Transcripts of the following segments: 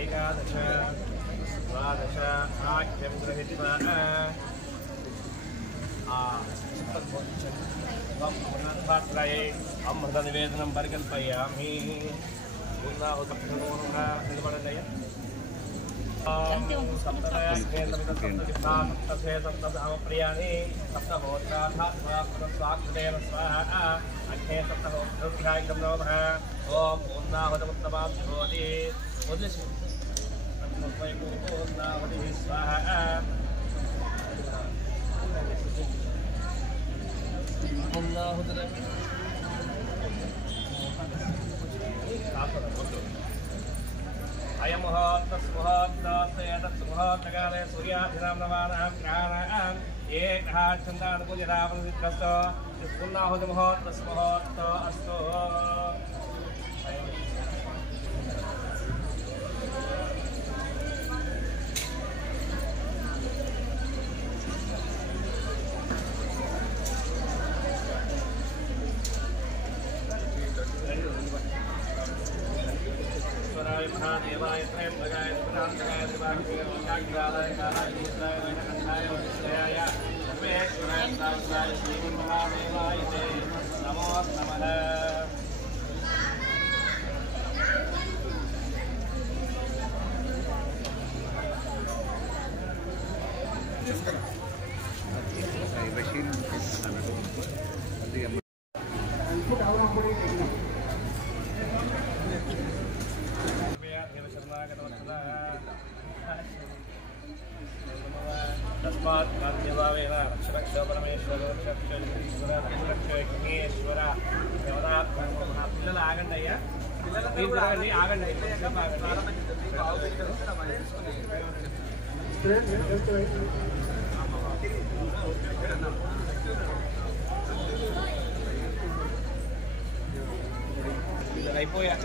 एकादश द्वादश आख्यं गृहीत्वा पात्रायै अमृतनिवेदनं परिकल्पयामि निलबडनय सप्तप्रियाणि सप्तहोत्राधात्मस्वाक्षतेन स्वाहा अग्ने सप्तहोत्राय नमः ओम पूर्णाहुतमुत्तमाभ्योति पूर्णाहुतिः स्वाहा अयं मुहूर्तस्मुहूर्तकाले सूर्याधिनां नवानां ग्रहाणां एकः छन्दानुकूल्यतावनसिद्धस्तो पुण्णाहुतिमुहूर्तस्मुहूर्त अस्तु महादेवाय त्र्यंबकाय त्रिपुरान्तकाय त्रिवाक्याय कालाय कंठाय वशिष्ठाय सर्वेश्वराय साक्षाय श्रीमन्महादेवाय ते नमो नमः। तस्मात् माध्यभावेन रक्ष परमेश्वर रक्षेश्वर पिల్లలు ఆగండి అయ్యా పిల్లలు ఆగండి అయిపోయాక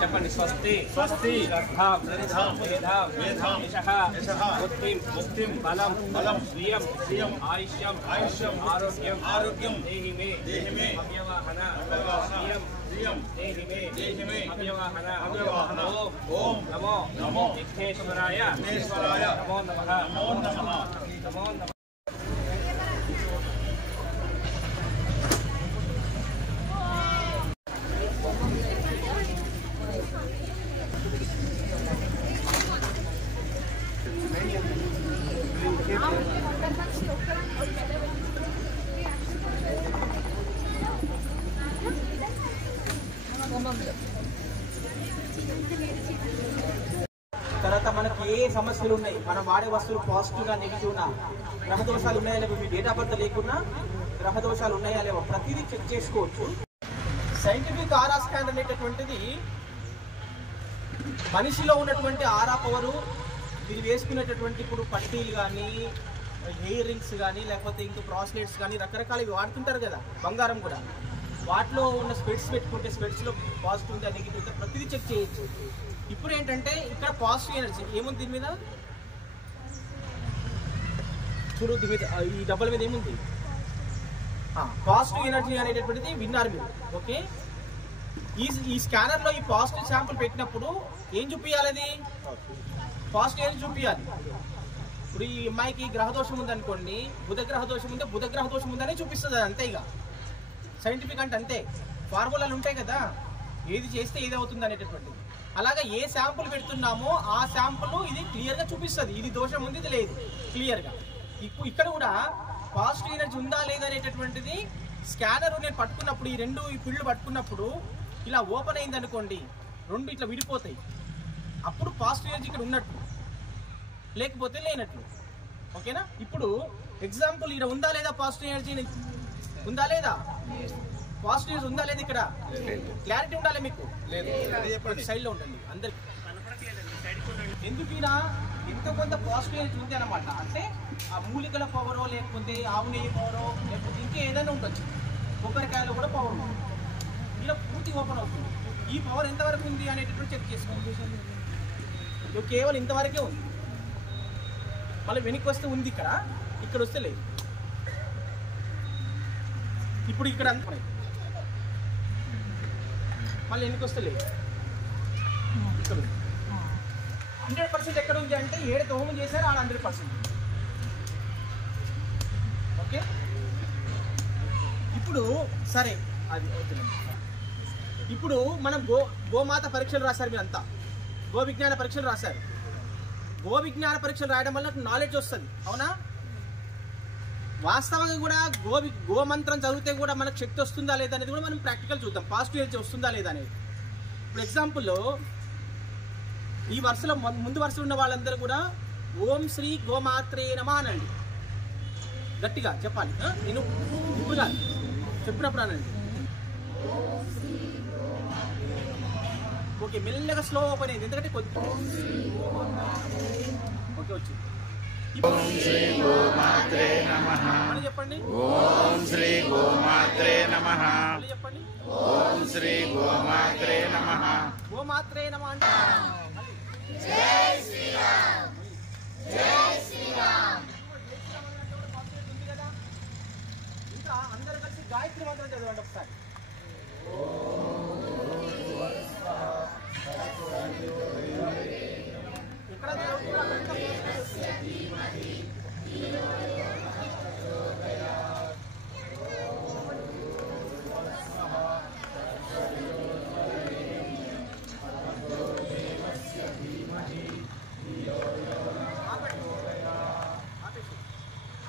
చెప్పండి స్వస్తి స్వస్తి శ్రద్ధాం శ్రద్ధాం మేధాం మేధాం యశః ముక్తిం బలం బలం శ్రియం శ్రియం ఆయుష్యం ఆయుష్యం ఆరోగ్యం ఆరోగ్యం దేహి మే అవ్యవహన శ్రియం శ్రియం దేహి మే అవ్యవహన ఓం నమో నమో విఘ్నేశ్వరాయ నమో నమః నమో నమః నమో నమః। తర్వాత మనకి ఏ సమస్యలు ఉన్నాయి, మనం వాడే వస్తువులు పాజిటివ్గా నెగిటివ్గా గ్రహ దోషాలు ఉన్నాయా లేవో, మీ డేట్ ఆఫ్ బర్త్ లేకున్నా గ్రహ దోషాలు ఉన్నాయా లేవో ప్రతిదీ చెక్ చేసుకోవచ్చు. సైంటిఫిక్ ఆరా స్కాన్ అనేటటువంటిది మనిషిలో ఉన్నటువంటి ఆరా పవరు, ఇది వేసుకునేటటువంటి ఇప్పుడు పట్టీలు కానీ హెయిర్ రింగ్స్ కానీ లేకపోతే ఇంకా బ్రాస్లెట్స్ కానీ రకరకాలవి వాడుతుంటారు కదా, బంగారం కూడా, వాటిలో ఉన్న స్పెట్స్ పెట్టుకుంటే స్పెట్స్లో పాజిటివ్ ఉందా నెగిటివ్ ఉందా ప్రతిదీ చెక్ చేయొచ్చు. ఇప్పుడు ఏంటంటే ఇక్కడ పాజిటివ్ ఎనర్జీ ఏముంది దీని మీద చూడు, దీని మీద ఈ డబ్బల మీద ఏముంది పాజిటివ్ ఎనర్జీ అనేటటువంటిది విన్నారు మీరు. ఓకే, ఈ స్కానర్లో ఈ పాజిటివ్ శాంపుల్ పెట్టినప్పుడు ఏం చూపించాలి, అది పాజిటివ్ ఎనర్జీ చూపించాలి. ఇప్పుడు ఈ అమ్మాయికి గ్రహదోషం ఉందనుకోండి, బుధ గ్రహ దోషం ఉంటే బుధ గ్రహ దోషం ఉందని చూపిస్తుంది, అది అంతే. ఇక సైంటిఫిక్ అంటే అంతే, ఫార్ములాలు ఉంటాయి కదా, ఏది చేస్తే ఏది అవుతుంది అనేటటువంటిది. అలాగే ఏ శాంపుల్ పెడుతున్నామో ఆ శాంపుల్ ఇది క్లియర్గా చూపిస్తుంది, ఇది దోషం ఉంది ఇది లేదు క్లియర్గా. ఇక్కడ కూడా పాజిటివ్ ఎనర్జీ ఉందా లేదా అనేటటువంటిది స్కానర్ నేను పట్టుకున్నప్పుడు, ఈ రెండు ఈ పిళ్ళు పట్టుకున్నప్పుడు ఇలా ఓపెన్ అయింది అనుకోండి, రెండు ఇట్లా విడిపోతాయి, అప్పుడు పాజిటివ్ ఎనర్జీ ఇక్కడ ఉన్నట్టు, లేకపోతే లేనట్లు. ఓకేనా? ఇప్పుడు ఎగ్జాంపుల్ ఇక్కడ ఉందా లేదా పాజిటివ్ ఎనర్జీ ఉందా లేదా, పాజిటివ్ ఎనర్జీ ఉందా లేదా, ఇక్కడ క్లారిటీ ఉండాలి మీకు, సైడ్లో ఉండండి అందరికి. ఎందుకు ఎంత కొంత పాజిటివ్ ఎనర్జీ ఉంది అనమాట, అంటే ఆ మూలికల పవరో లేకపోతే ఆవు నెయ్యి పవరో లేకపోతే ఇంకా ఏదైనా ఉండొచ్చు, కొబ్బరికాయలో కూడా పవర్ ఉంది, ఇలా పూర్తి ఓపెన్ అవుతుంది. ఈ పవర్ ఎంతవరకు ఉంది అనేటటువంటి చెక్ చేసుకోండి. కేవలం ఇంతవరకే ఉంది, మళ్ళీ వెనక్కి వస్తే ఉంది ఇక్కడ వస్తే లేదు. ఇప్పుడు ఇక్కడ అంత మళ్ళీ వెనక్కి వస్తే లేదు. ఇక్కడ 100% ఎక్కడ ఉంది అంటే ఏడైతే హోమం చేశారో ఆడ 100%. ఓకే, ఇప్పుడు సరే అది అవుతుంది. ఇప్పుడు మనం గోమాత పరీక్షలు రాశారు, మీరు అంతా గో విజ్ఞాన పరీక్షలు రాశారు. గో విజ్ఞాన పరీక్షలు రాయడం వల్ల నాలెడ్జ్ వస్తుంది, అవునా? వాస్తవంగా కూడా గోమంత్రం చదివితే కూడా మనకు శక్తి వస్తుందా లేదా అనేది కూడా మనం ప్రాక్టికల్ చూద్దాం, పాజిటివ్ ఎనర్జీ వస్తుందా లేదా అనేది. ఇప్పుడు ఎగ్జాంపుల్లో ఈ వరుసలో ముందు వరుసలో ఉన్న వాళ్ళందరూ కూడా ఓం శ్రీ గోమాత్రే నమః అనండి, గట్టిగా చెప్పాలి. నేను ఇప్పుడు కాదు, చెప్పినప్పుడు అనండి. ఓకే, మెల్లగా స్లో ఓపెన్ అయింది ఎందుకంటే కొంచెం ఓకే వచ్చింది. ఓం శ్రీ గోమాత్రే నమః. చెప్పండి ఓం శ్రీ గోమాత్రే నమః. చెప్పండి ఓం శ్రీ గోమాత్రే నమః. గోమాత్రే నమః అంటే జై శ్రీరామ్, జై శ్రీరామ్. ఇంకా అందరూ కలిసి గాయత్రి మంత్రం చదవండి ఒకసారి. ఇక్కడ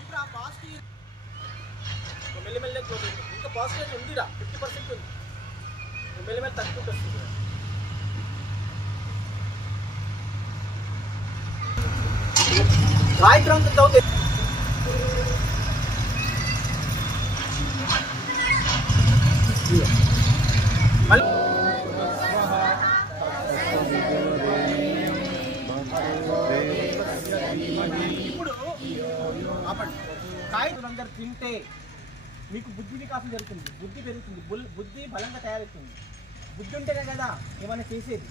ఇప్పుడు ఆ పాజిటివ్ మెల్లిమెల్లి ఇంకా పాజిటివ్ ఉందిరా 50% ఉంది, మెల్లిమెల్లి తగ్గుకుంటూ వస్తుంది. గాయత్రి మంత్రం చదివితే ఇప్పుడు కాయతులందరూ తింటే మీకు బుద్ధి వికాసం జరుగుతుంది, బుద్ధి పెరుగుతుంది, బుద్ధి బలంగా తయారవుతుంది. బుద్ధి ఉంటేనే కదా ఏమైనా చేసేది.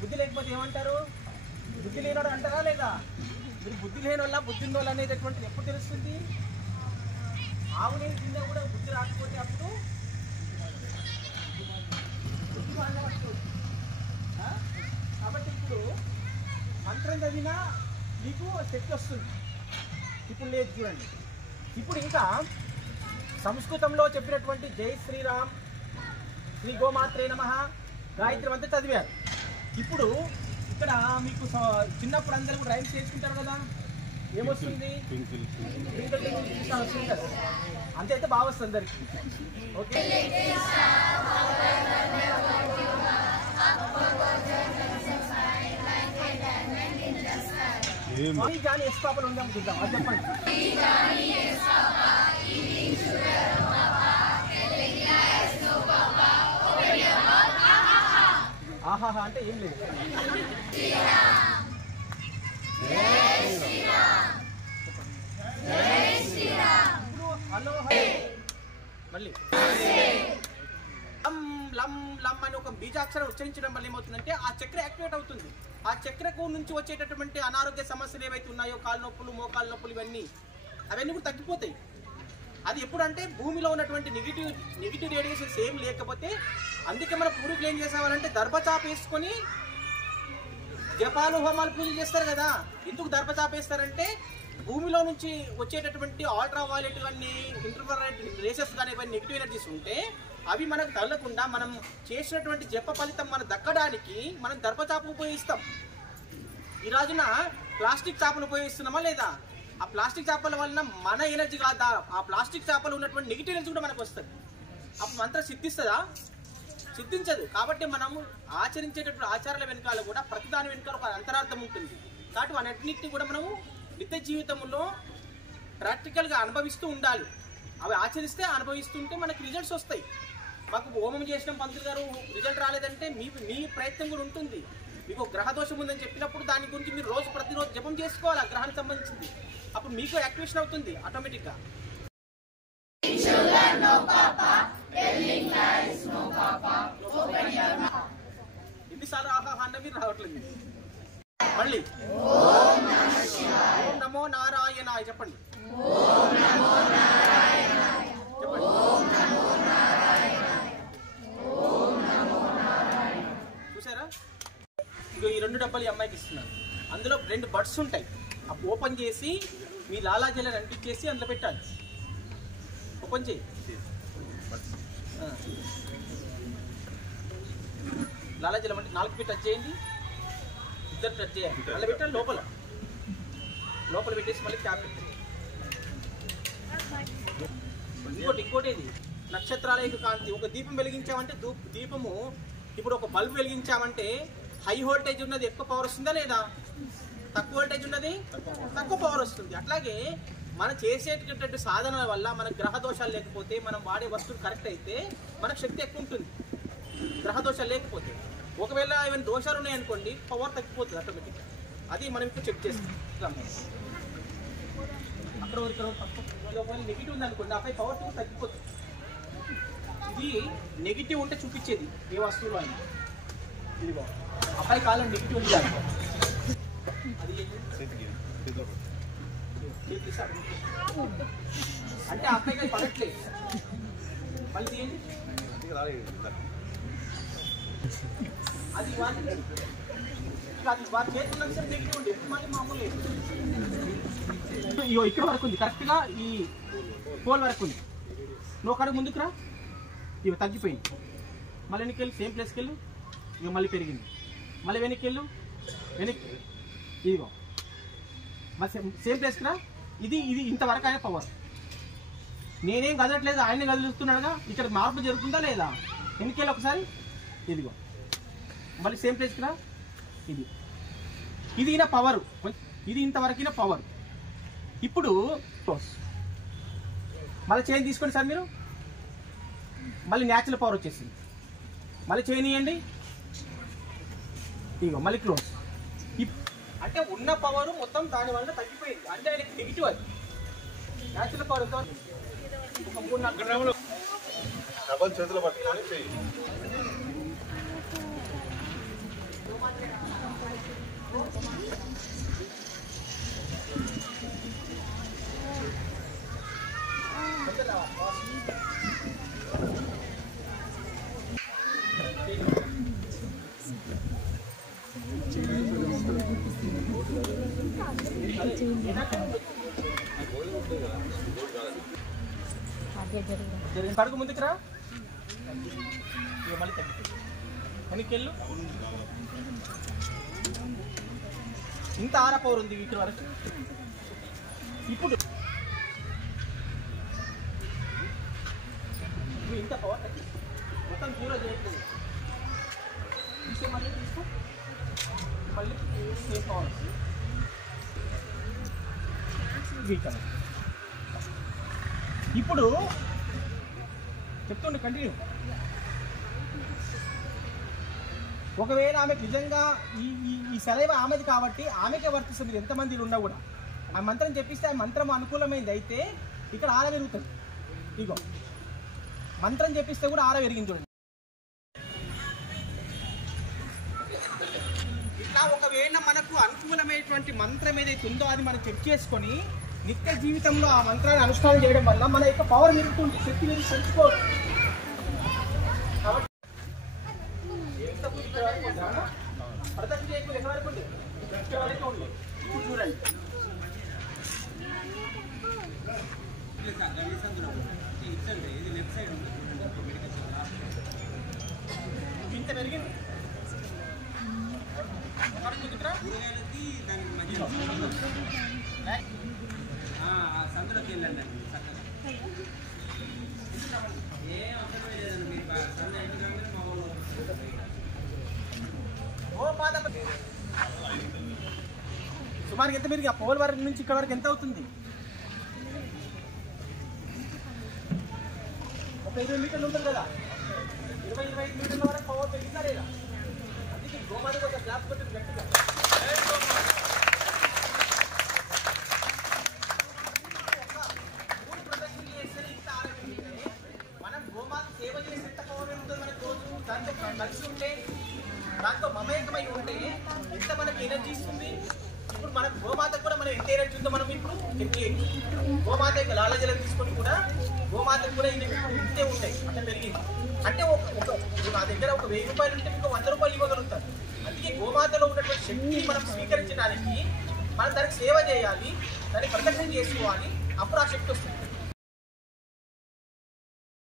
బుద్ధి లేకపోతే ఏమంటారు? బుద్ధి లేనివాడు అంటారా లేదా? మీరు బుద్ధి లేని వల్ల బుద్ధి ఉన్న వాళ్ళు అనేటటువంటిది ఎప్పుడు తెలుస్తుంది? ఆవు నేను తిన్నా కూడా బుద్ధి రాకపోతే అప్పుడు బుద్ధి బాగా పట్టుకోవచ్చు. కాబట్టి ఇప్పుడు మంత్రం చదివినా మీకు శక్తి వస్తుంది. ఇప్పుడు లేదు చూడండి. ఇప్పుడు ఇంకా సంస్కృతంలో చెప్పినటువంటి జై శ్రీరామ్, శ్రీ గోమాత్రే నమః, గాయత్రి మంత్రం చదివారు. ఇప్పుడు ఇక్కడ మీకు చిన్నప్పుడు అందరూ కూడా రైమ్స్ చేసుకుంటారు కదా, ఏమొస్తుంది? అంతే అయితే బాగా వస్తుంది అందరికి. ఓకే, కానీ ఎస్ పాపలు ఉందాం చూద్దాం, అది చెప్పండి. ఆహాహా అంటే ఏం లేదు. మళ్ళీ లం లం అని ఒక బీజాక్షరం ఉచ్చరించడం వల్ల ఏమవుతుందంటే ఆ చక్ర యాక్టివేట్ అవుతుంది. ఆ చక్రకు నుంచి వచ్చేటటువంటి అనారోగ్య సమస్యలు ఏవైతే ఉన్నాయో, కాళ్ళ నొప్పులు, మోకాళ్ళ నొప్పులు, అవన్నీ కూడా తగ్గిపోతాయి. అది ఎప్పుడంటే భూమిలో ఉన్నటువంటి నెగిటివ్ రేడియేషన్స్ ఏం లేకపోతే. అందుకే మన పూర్వీకులు ఏం చేసేవారంటే దర్భచాప వేసుకొని జపాలు హోమాలు పూజలు చేస్తారు కదా. ఎందుకు దర్భచాప వేస్తారంటే భూమిలో నుంచి వచ్చేటటువంటి అల్ట్రా వైలెట్ కానీ ఇంటర్వైలెట్ రేసెస్ కానీ ఇవన్నీ నెగిటివ్ ఎనర్జీస్ ఉంటే అవి మనకు తగలకుండా మనం చేసినటువంటి జప ఫలితం మనకు దక్కడానికి మనం దర్భచాప ఉపయోగిస్తాం. ఈ రోజున ప్లాస్టిక్ చేపలు ఉపయోగిస్తున్నామా లేదా? ఆ ప్లాస్టిక్ చేపల వలన మన ఎనర్జీ కాదా, ఆ ప్లాస్టిక్ చేపలు ఉన్నటువంటి నెగిటివ్ ఎనర్జీ కూడా మనకు వస్తుంది. అప్పుడు మంత్రం సిద్ధిస్తుందా? సిద్ధించదు. కాబట్టి మనము ఆచరించేటటువంటి ఆచారాల వెనకాల కూడా ప్రతిదాని వెనకాల ఒక అంతరార్థం ఉంటుంది. కాబట్టి వాటన్నిటిని కూడా మనము నిత్య జీవితంలో ప్రాక్టికల్గా అనుభవిస్తూ ఉండాలి. అవి ఆచరిస్తే అనుభవిస్తుంటే మనకి రిజల్ట్స్ వస్తాయి. మాకు హోమం చేసిన పంతులు గారు రిజల్ట్ రాలేదంటే మీ ప్రయత్నం కూడా ఉంటుంది. మీకు గ్రహ దోషం ఉందని చెప్పినప్పుడు దాని గురించి మీరు ప్రతిరోజు జపం చేసుకోవాలి, ఆ గ్రహానికి సంబంధించింది. అప్పుడు మీకు యాక్టివేషన్ అవుతుంది ఆటోమేటిక్గా. ఎన్నిసార్లు ఆహాహా అన్న మీరు రావట్లేదు. మళ్ళీ ఓం నమో లోపల ఈ అమ్మాయికి ఇస్తున్నాను. అందులో 2 బడ్స్ ఉంటాయి. అవి ఓపెన్ చేసి మీ లాలాజలం అంటించేసి అందులో పెట్టాలి. ఓపెన్ చేయి. లాలాజలం అంటే 4 టచ్ చేయండి, 2 టచ్ చేయాలి. మళ్ళీ పెట్టాలి లోపల పెట్టేసి మళ్ళీ క్యాప్ పెట్టండి. ఇంకోటి ఇది నక్షత్రాల యొక్క కాంతి. ఒక దీపం వెలిగించామంటే దీపము ఇప్పుడు ఒక బల్బ్ వెలిగించామంటే హై వోల్టేజ్ ఉన్నది ఎక్కువ పవర్ వస్తుందా లేదా? తక్కువ వోల్టేజ్ ఉన్నది తక్కువ పవర్ వస్తుంది. అట్లాగే మనం చేసేటటువంటి సాధనల వల్ల మనకు గ్రహ దోషాలు లేకపోతే, మనం వాడే వస్తువులు కరెక్ట్ అయితే మనకు శక్తి ఎక్కువ ఉంటుంది. గ్రహ దోషాలు లేకపోతే, ఒకవేళ ఏమైనా దోషాలు ఉన్నాయనుకోండి పవర్ తగ్గిపోతుంది ఆటోమేటిక్గా. అది మనం ఇప్పుడు చెక్ చేస్తాం. అక్కడ ఒకవేళ నెగిటివ్ ఉంది అనుకోండి, ఆపై పవర్ తగ్గిపోతుంది. ఇది నెగిటివ్ ఉంటే చూపించేది ఏ వస్తువులో అయినా. ఇదిగో అబ్బాయి కాలం నెగిటివ్ ఉంది అనుకో, అది అంటే అబ్బాయి పడట్లేదు. మళ్ళీ తీయండి. అది వారి చేతుల్లో నెగిటివ్ ఉంది, మళ్ళీ మామూలు ఇగో ఇక్కడ వరకు ఉంది, కరెక్ట్గా ఈ పోల్ వరకు ఉంది. నువ్వు అక్కడికి ముందుకు రా, ఇవి తగ్గిపోయింది. మళ్ళీ వెనక్కి వెళ్ళి సేమ్ ప్లేస్కి వెళ్ళు, ఇక మళ్ళీ పెరిగింది. మళ్ళీ వెనక్కి వెళ్ళు, వెనక్కి ఇదిగో మళ్ళీ సేమ్ ప్లేస్కి రా. ఇది ఇంతవరకు ఆయన పవర్. నేనేం కదలట్లేదు, ఆయనే కదులుతున్నాడుగా. ఇక్కడ మార్పు జరుగుతుందా లేదా? వెనక్కి వెళ్ళి ఒకసారి, ఇదిగో మళ్ళీ సేమ్ ప్లేస్కి రా. ఇది ఈయన పవరు, ఇది ఇంతవరకు పవర్. ఇప్పుడు మళ్ళీ చైన్ తీసుకోండి సార్ మీరు. మళ్ళీ న్యాచురల్ పవర్ వచ్చేసింది. మళ్ళీ చైన్ ఇవ్వండి, ఇగో మళ్ళీ క్లోజ్. అంటే ఉన్న పవర్ మొత్తం దాని వల్ల తగ్గిపోయింది. అంటే ఆయనకి నెగిటివ్. అది న్యాచురల్ పవర్ చేతులు పట్టుకొని కడుగు ముందుకు రా. మళ్ళీ తగ్గి వెనక్కి వెళ్ళు. ఇంత ఆర పవర్ ఉంది ఇక్కడ వరకు. ఇప్పుడు ఇంత పవర్ తగ్గి మొత్తం 0 చేయట్లేదు. మళ్ళీ తీసుకో, మళ్ళీ సేమ్ పవర్. ఇప్పుడు చెప్తుండే కంటిన్యూ. ఒకవేళ ఆమెకు నిజంగా ఈ సెలవు ఆమెది కాబట్టి ఆమెకే వర్తిస్తుంది. మీరు ఎంతమంది ఉన్నా కూడా ఆ మంత్రం చెప్పిస్తే ఆ మంత్రం అనుకూలమైంది అయితే ఇక్కడ ఆర పెరుగుతుంది. ఇగో మంత్రం చెప్పిస్తే కూడా ఆర పెరిగింది చూడండి. ఇట్లా ఒకవేళ మనకు అనుకూలమైనటువంటి మంత్రం ఏదైతే ఉందో అది మనం చెక్ చేసుకొని నిత్య జీవితంలో ఆ మంత్రాన్ని అనుష్ఠానం చేయడం వల్ల మన యొక్క పవర్ పెరుగుతుంది, శక్తి పెంచుకోవచ్చు. కాబట్టి ప్రదక్షిణ చేయకుండా ఎక్కడ వరకు ఉంది? ఇక్కడ వరకు ఉంది. ఇప్పుడు చూడండి, ఇంత పెరిగింది. సందులోకి వెళ్ళండి సుమారు ఎంత పెరిగి ఆ పోల్ వరకు నుంచి ఇక్కడ వరకు ఎంత అవుతుంది? ఒక 20 మీటర్లు ఉంటుంది కదా, 20-25 మీటర్ల వరకు పవర్ పెరిగిందా లేదా? అందుకే గోమాతకు ఒక గ్లాస్ కొట్టింది గట్టిగా. మనం గోమాత సేవ చేసేంత పవర్ ఉంటుంది మనకు రోజు. దాంతో కలిసి ఉంటే, దాంతో మమేకమై ఉంటే ఎంత మనకి ఎనర్జీ ఇస్తుంది. ఇప్పుడు మన గోమాతకు కూడా మనం ఎంత ఎనర్జీ ఉందో మనం ఇప్పుడు గోమాత యొక్క లాలజలం తీసుకొని కూడా గోమాతకు కూడా ఇంతే ఉంటాయి. అంటే పెరిగింది. అంటే నా దగ్గర ఒక 1000 రూపాయలు ఉంటే మీకు 100 రూపాయలు ఇవ్వగలుగుతారు. అందుకే దానికి గోమాతలో ఉన్నటువంటి శక్తిని మనం స్వీకరించడానికి మనం దానికి సేవ చేయాలి, దాన్ని ప్రదక్షిణ చేసుకోవాలి, అప్పుడు ఆ శక్తి వస్తుంది.